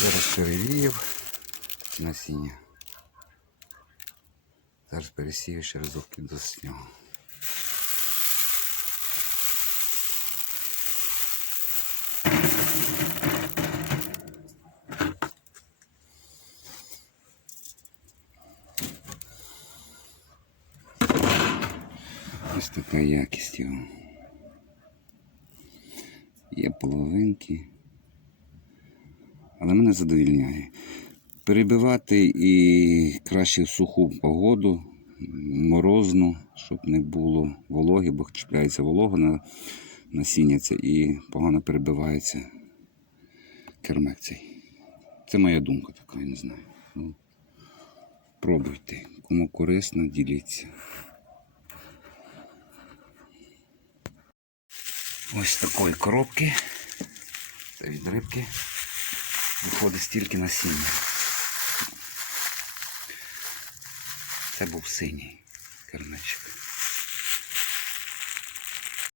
Зараз перевів насіння. Зараз пересію ще разок до снігу. Ось така якість його. Є половинки. Але мене задовільняє. Перебивати і краще в суху погоду, морозну, щоб не було вологи, бо чіпляється волога на насіння це і погано перебивається кермек цей. Це моя думка така, я не знаю. Ну, пробуйте. Кому корисно, діліться. Ось такої коробки. Це від рибки. Виходить стільки насіння. Це був синій кернечик.